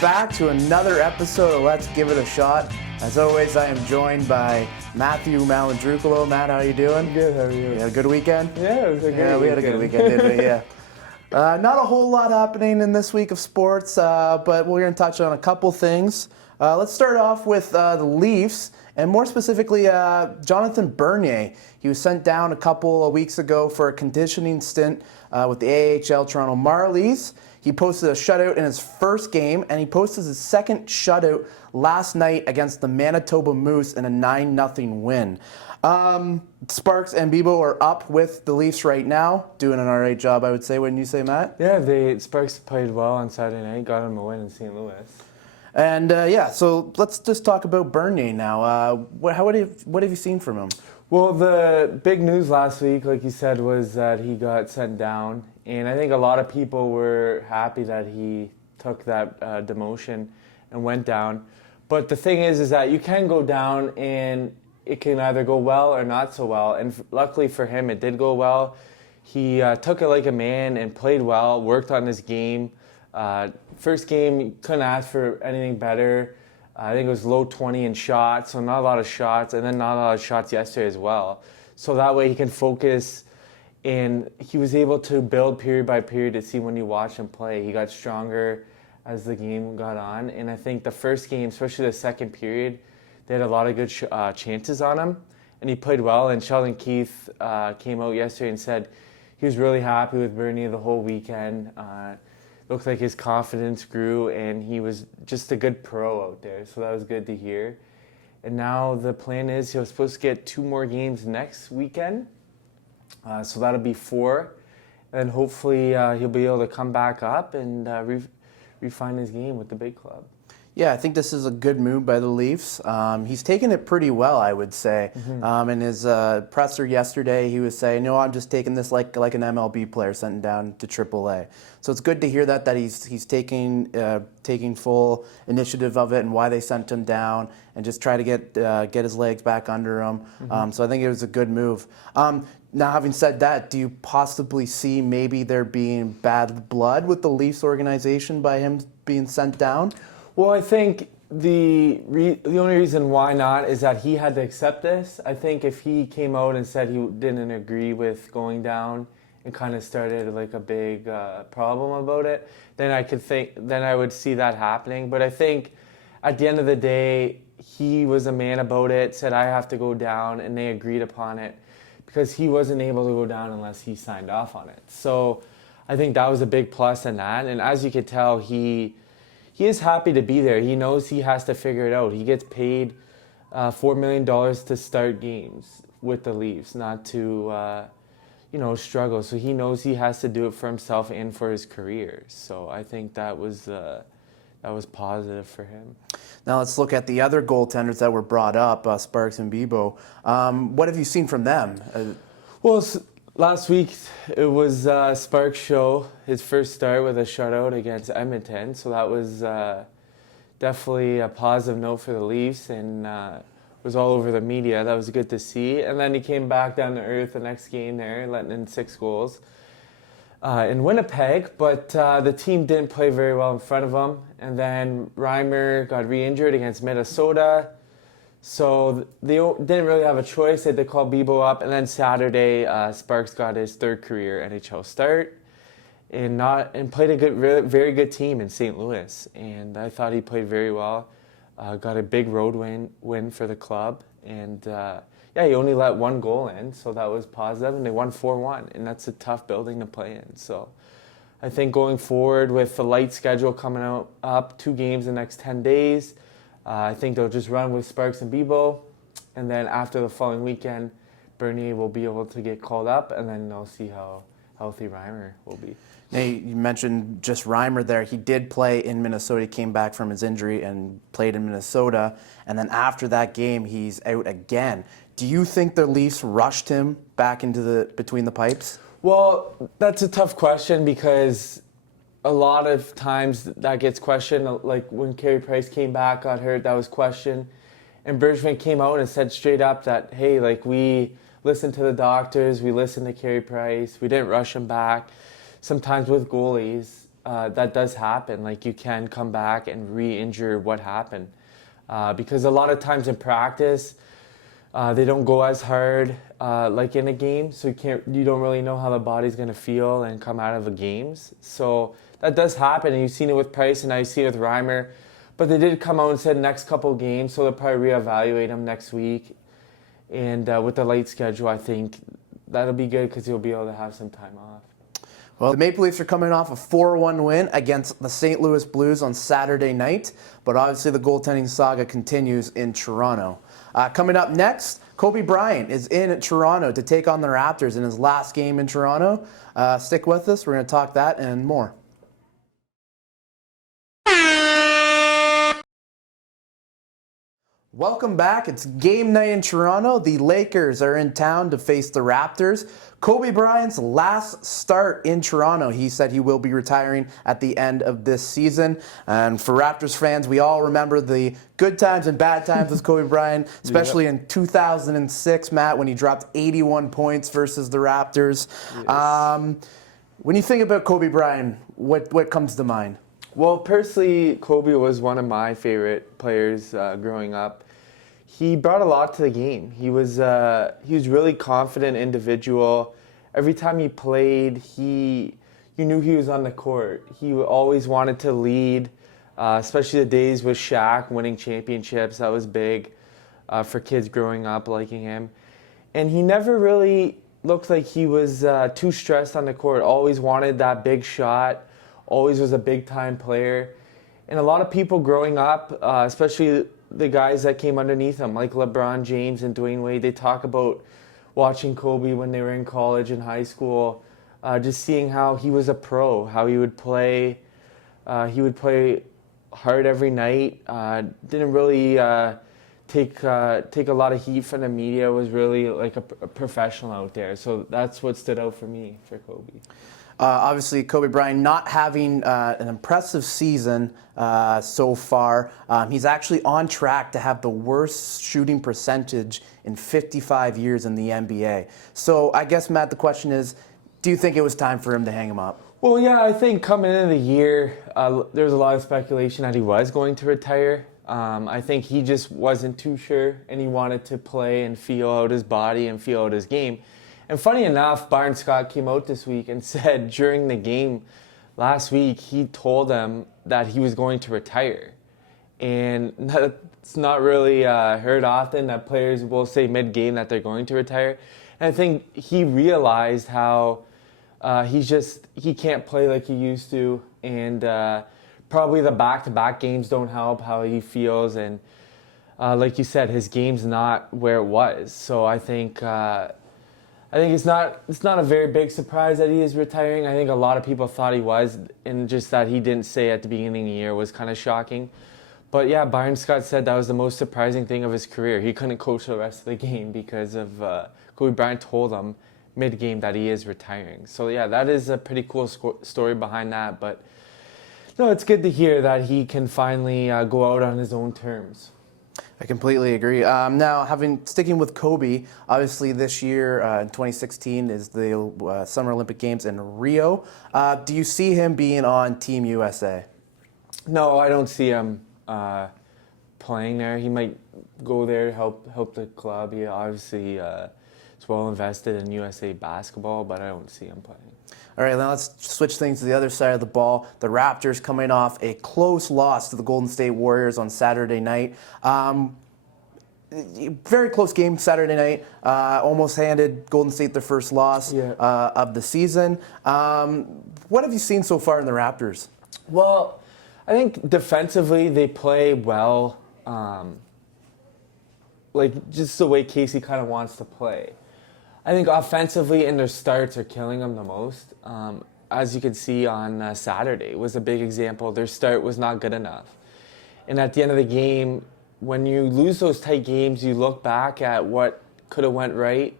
back to another episode of Let's Give It a Shot. As always, I am joined by Matthew Malandruccolo. Matt, how are you doing? Good, how are you? You had a good weekend? Yeah, it was a good weekend. We had a good weekend, didn't we? Yeah. Not a whole lot happening in this week of sports, but we're going to touch on a couple things. Let's start off with the Leafs, and more specifically, Jonathan Bernier. He was sent down a couple of weeks ago for a conditioning stint with the AHL Toronto Marlies. He posted a shutout in his first game, and he posted his second shutout last night against the Manitoba Moose in a 9-0 win. Sparks and Bebo are up with the Leafs right now, doing an alright job, I would say, wouldn't you say, Matt? Yeah, Sparks played well on Saturday night, got him a win in St. Louis. And so let's just talk about Bernier now. What have you seen from him? Well, the big news last week, like you said, was that he got sent down. And I think a lot of people were happy that he took that demotion and went down. But the thing is that you can go down and it can either go well or not so well. And luckily for him, it did go well. He took it like a man and played well, worked on his game. First game, couldn't ask for anything better. I think it was low 20 in shots, so not a lot of shots, and then not a lot of shots yesterday as well. So that way he can focus, and he was able to build period by period to see when you watch him play. He got stronger as the game got on, and I think the first game, especially the second period, they had a lot of good chances on him, and he played well. And Sheldon Keefe came out yesterday and said he was really happy with Bernier the whole weekend. Looked like his confidence grew, and he was just a good pro out there, so that was good to hear. And now the plan is he was supposed to get 2 more games next weekend, so that'll be 4, and hopefully he'll be able to come back up and refine his game with the big club. Yeah, I think this is a good move by the Leafs. He's taken it pretty well, I would say. In his presser yesterday, he was saying, I'm just taking this like an MLB player sent down to AAA. So it's good to hear that he's taking full initiative of it and why they sent him down and just try to get his legs back under him. So I think it was a good move. Now, having said that, do you possibly see maybe there being bad blood with the Leafs organization by him being sent down? Well, I think the only reason why not is that he had to accept this. I think if he came out and said he didn't agree with going down and kind of started like a big problem about it, then I would see that happening. But I think at the end of the day, he was a man about it, said I have to go down, and they agreed upon it because he wasn't able to go down unless he signed off on it. So I think that was a big plus in that. And as you could tell, he is happy to be there. He knows he has to figure it out. He gets paid $4 million to start games with the Leafs, not to struggle. So he knows he has to do it for himself and for his career. So I think that was positive for him. Now let's look at the other goaltenders that were brought up, Sparks and Bebo. What have you seen from them? Last week, it was Sparks' show, his first start with a shutout against Edmonton. So that was definitely a positive note for the Leafs, and was all over the media. That was good to see. And then he came back down to earth the next game there, letting in 6 goals in Winnipeg. But the team didn't play very well in front of him. And then Reimer got re-injured against Minnesota. So they didn't really have a choice. They had to call Bebo up. And then Saturday, Sparks got his 3rd career NHL start and played a very good team in St. Louis. And I thought he played very well. Got a big road win for the club. And he only let 1 goal in, so that was positive. And they won 4-1, and that's a tough building to play in. So I think going forward with the light schedule coming up, 2 games in the next 10 days, I think they'll just run with Sparks and Bebo, and then after the following weekend, Bernier will be able to get called up, and then they'll see how healthy Reimer will be. Now, you mentioned just Reimer there. He did play in Minnesota. He came back from his injury and played in Minnesota, and then after that game, he's out again. Do you think the Leafs rushed him back into between the pipes? Well, that's a tough question because a lot of times that gets questioned. Like when Carey Price came back, got hurt, that was questioned. And Bergevin came out and said straight up that, hey, like we listened to the doctors, we listened to Carey Price, we didn't rush him back. Sometimes with goalies, that does happen. Like, you can come back and re-injure what happened. Because a lot of times in practice, they don't go as hard like in a game, so you don't really know how the body's going to feel and come out of the games. So that does happen, and you've seen it with Price, and now you see it with Reimer. But they did come out and said next couple games, so they'll probably reevaluate him next week. And with the light schedule, I think that'll be good because he'll be able to have some time off. Well, the Maple Leafs are coming off a 4-1 win against the St. Louis Blues on Saturday night, but obviously the goaltending saga continues in Toronto. Coming up next, Kobe Bryant is in Toronto to take on the Raptors in his last game in Toronto. Stick with us. We're going to talk that and more. Welcome back. It's game night in Toronto. The Lakers are in town to face the Raptors. Kobe Bryant's last start in Toronto. He said he will be retiring at the end of this season. And for Raptors fans, we all remember the good times and bad times with Kobe Bryant, especially in 2006, Matt, when he dropped 81 points versus the Raptors. Yes. When you think about Kobe Bryant, what comes to mind? Well, personally, Kobe was one of my favorite players growing up. He brought a lot to the game. He was really confident individual. Every time he played, you knew he was on the court. He always wanted to lead, especially the days with Shaq winning championships. That was big for kids growing up liking him. And he never really looked like he was too stressed on the court. Always wanted that big shot. Always was a big-time player. And a lot of people growing up, especially the guys that came underneath him, like LeBron James and Dwayne Wade, they talk about watching Kobe when they were in college and high school, just seeing how he was a pro, how he would play. He would play hard every night. Didn't really take a lot of heat from the media. Was really like a professional out there. So that's what stood out for me for Kobe. Obviously, Kobe Bryant not having an impressive season so far. He's actually on track to have the worst shooting percentage in 55 years in the NBA. So I guess, Matt, the question is, do you think it was time for him to hang him up? Well, yeah, I think coming into the year, there was a lot of speculation that he was going to retire. I think he just wasn't too sure, and he wanted to play and feel out his body and feel out his game. And funny enough, Byron Scott came out this week and said during the game last week, he told them that he was going to retire. And that's not really heard often, that players will say mid-game that they're going to retire. And I think he realized how he can't play like he used to. And probably the back-to-back games don't help how he feels. And like you said, his game's not where it was. So I think it's not a very big surprise that he is retiring. I think a lot of people thought he was, and just that he didn't say at the beginning of the year was kind of shocking. But yeah, Byron Scott said that was the most surprising thing of his career. He couldn't coach the rest of the game because of Kobe Bryant told him mid-game that he is retiring. So yeah, that is a pretty cool story behind that. But no, it's good to hear that he can finally go out on his own terms. I completely agree. Now, sticking with Kobe, obviously this year in 2016 is the Summer Olympic Games in Rio. Do you see him being on Team USA? No, I don't see him playing there. He might go there to help the club. He obviously is well invested in USA basketball, but I don't see him playing. All right, now let's switch things to the other side of the ball. The Raptors coming off a close loss to the Golden State Warriors on Saturday night. Very close game Saturday night. Almost handed Golden State their first loss of the season. What have you seen so far in the Raptors? Well, I think defensively they play well. Like just the way Casey kind of wants to play. I think offensively in their starts are killing them the most. As you can see on Saturday, was a big example. Their start was not good enough. And at the end of the game, when you lose those tight games, you look back at what could have went right,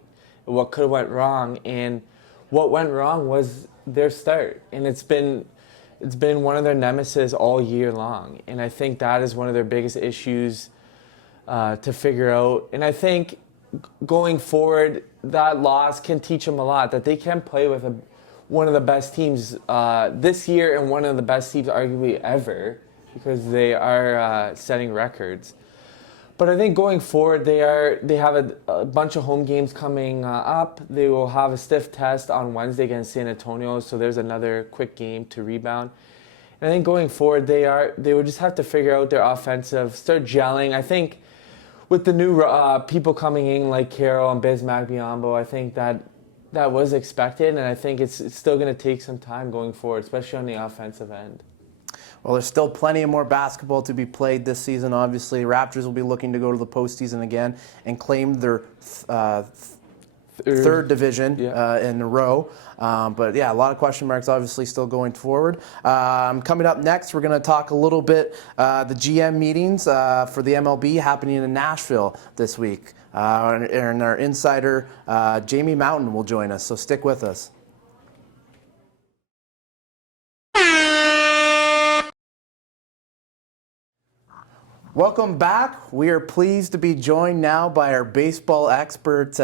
what could have went wrong, and what went wrong was their start. And it's been one of their nemesis all year long. And I think that is one of their biggest issues to figure out. And I think going forward, that loss can teach them a lot, that they can play with one of the best teams this year and one of the best teams arguably ever because they are setting records. But I think going forward, they have a bunch of home games coming up. They will have a stiff test on Wednesday against San Antonio, so there's another quick game to rebound. And I think going forward, they would just have to figure out their offensive, start gelling. I think with the new people coming in like Carroll and Bismack Biyombo, I think that was expected, and I think it's still going to take some time going forward, especially on the offensive end. Well, there's still plenty of more basketball to be played this season, obviously. Raptors will be looking to go to the postseason again and claim their third division in a row. But yeah, a lot of question marks obviously still going forward. Coming up next, we're going to talk a little bit the GM meetings for the MLB happening in Nashville this week. And our insider, Jamie Mountain, will join us, so stick with us. Welcome back. We are pleased to be joined now by our baseball expert,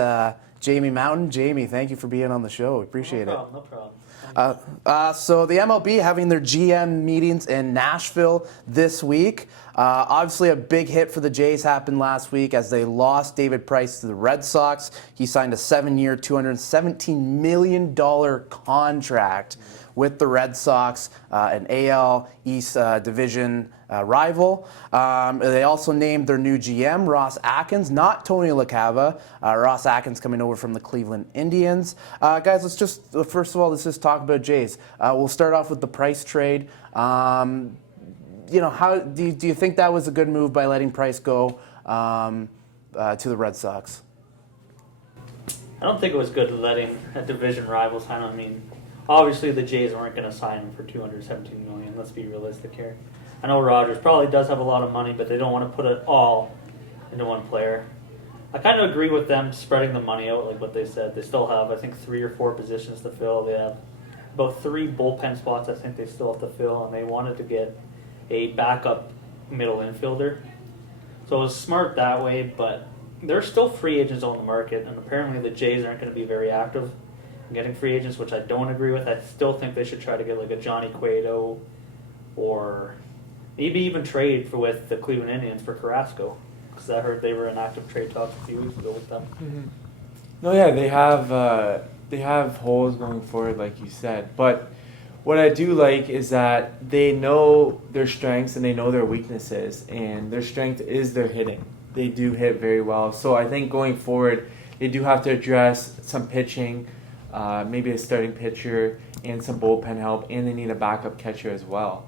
Jamie Mountain. Jamie, thank you for being on the show. We appreciate it. No problem. So the MLB having their GM meetings in Nashville this week. Obviously a big hit for the Jays happened last week as they lost David Price to the Red Sox. He signed a 7-year, $217 million contract with the Red Sox, an AL East division rival. They also named their new GM, Ross Atkins, not Tony LaCava. Ross Atkins coming over from the Cleveland Indians. Guys, let's just just talk about Jays. We'll start off with the Price trade. How do you think that was a good move by letting Price go to the Red Sox? I don't think it was good letting a division rival sign. I mean, obviously the Jays weren't going to sign him for $217 million. Let's be realistic here. I know Rogers probably does have a lot of money, but they don't want to put it all into one player. I kind of agree with them spreading the money out, like what they said. They still have, I think, 3 or 4 positions to fill. They have about 3 bullpen spots I think they still have to fill, and they wanted to get a backup middle infielder. So it was smart that way, but there's still free agents on the market, and apparently the Jays aren't going to be very active in getting free agents, which I don't agree with. I still think they should try to get like a Johnny Cueto or maybe even trade with the Cleveland Indians for Carrasco, because I heard they were in active trade talks a few weeks ago with them. Mm-hmm. No, yeah, they have holes going forward, like you said. But what I do like is that they know their strengths and they know their weaknesses, and their strength is their hitting. They do hit very well. So I think going forward, they do have to address some pitching, maybe a starting pitcher and some bullpen help, and they need a backup catcher as well.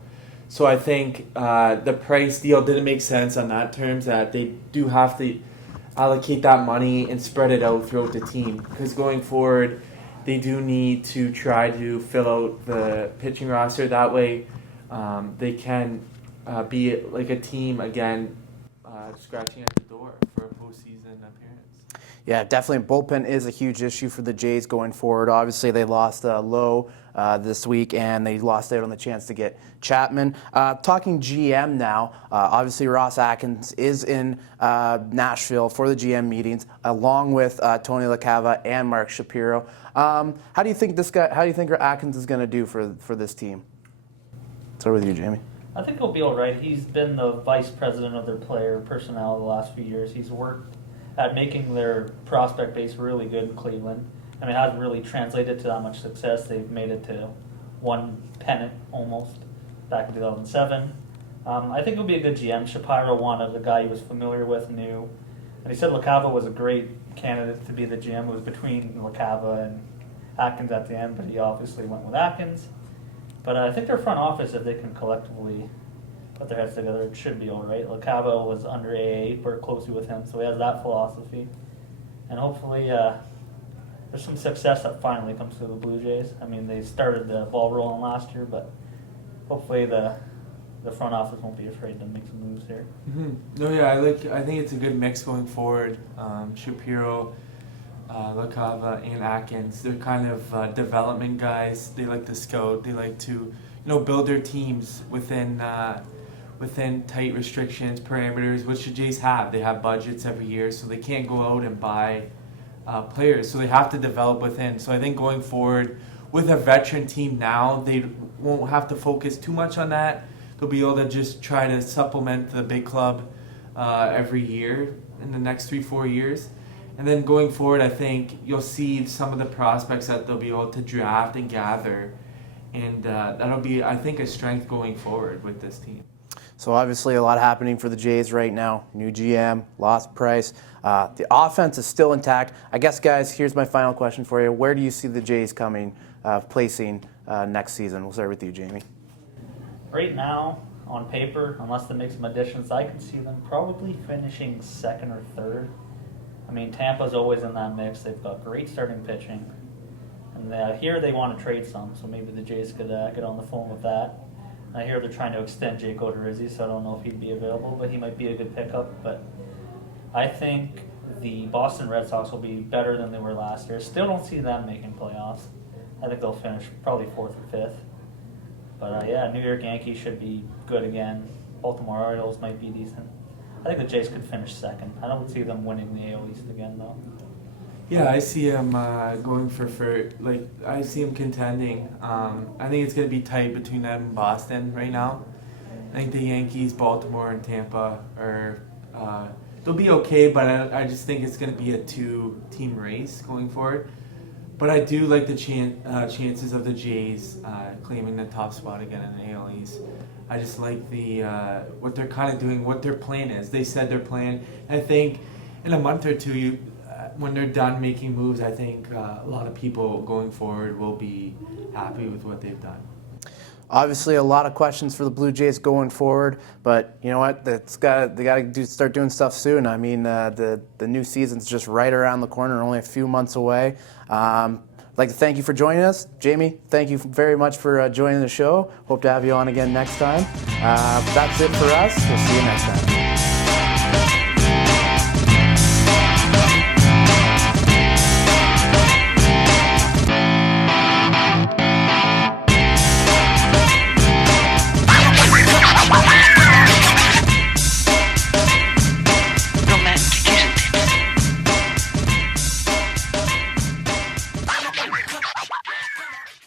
So I think the Price deal didn't make sense on that terms, that they do have to allocate that money and spread it out throughout the team, because going forward they do need to try to fill out the pitching roster. That way they can be like a team again, scratching at the door for a postseason appearance. Yeah, definitely. Bullpen is a huge issue for the Jays going forward. Obviously, they lost Lowe this week, and they lost out on the chance to get Chapman. Talking GM now, obviously Ross Atkins is in Nashville for the GM meetings, along with Tony LaCava and Mark Shapiro. How do you think Atkins is going to do for this team? Start with you, Jamie. I think he'll be all right. He's been the vice president of their player personnel the last few years. He's worked at making their prospect base really good in Cleveland. And it hasn't really translated to that much success. They've made it to one pennant almost back in 2007. I think he'll be a good GM. Shapiro wanted a guy he was familiar with, knew. And he said LaCava was a great candidate to be the GM. It was between LaCava and Atkins at the end, but he obviously went with Atkins. But I think their front office, if they can collectively put their heads together, it should be all right. LaCava was under AA, worked closely with him, so he has that philosophy. And hopefully there's some success that finally comes to the Blue Jays. I mean, they started the ball rolling last year, but hopefully the front office won't be afraid to make some moves here. Mm-hmm. No, yeah, I think it's a good mix going forward. Shapiro, LaCava, and Atkins, they're kind of development guys. They like to scout. They like to, build their teams within tight restrictions, parameters, which the Jays have. They have budgets every year, so they can't go out and buy players. So they have to develop within. So I think going forward with a veteran team now, they won't have to focus too much on that. They'll be able to just try to supplement the big club every year in the next 3-4 years. And then going forward, I think you'll see some of the prospects that they'll be able to draft and gather. And that'll be, I think, a strength going forward with this team. So obviously a lot happening for the Jays right now. New GM, lost Price. The offense is still intact. I guess, guys, here's my final question for you. Where do you see the Jays placing next season? We'll start with you, Jamie. Right now, on paper, unless they make some additions, I can see them probably finishing second or third. I mean, Tampa's always in that mix. They've got great starting pitching. And here they want to trade some, so maybe the Jays could get on the phone with that. I hear they're trying to extend Jake Odorizzi, so I don't know if he'd be available, but he might be a good pickup. But I think the Boston Red Sox will be better than they were last year. Still don't see them making playoffs. I think they'll finish probably 4th or 5th. But yeah, New York Yankees should be good again. Baltimore Orioles might be decent. I think the Jays could finish second. I don't see them winning the AL East again, though. Yeah, I see him going I see him contending. I think it's going to be tight between them and Boston right now. I think the Yankees, Baltimore, and Tampa they'll be okay, but I just think it's going to be a 2-team race going forward. But I do like the chances of the Jays claiming the top spot again in the AL East. I just like the what they're kind of doing, what their plan is. They said their plan. I think in a month or two, when they're done making moves, I think a lot of people going forward will be happy with what they've done. Obviously, a lot of questions for the Blue Jays going forward, but you know what? They got to start doing stuff soon. I mean, the new season's just right around the corner, only a few months away. I'd like to thank you for joining us. Jamie, thank you very much for joining the show. Hope to have you on again next time. That's it for us. We'll see you next time.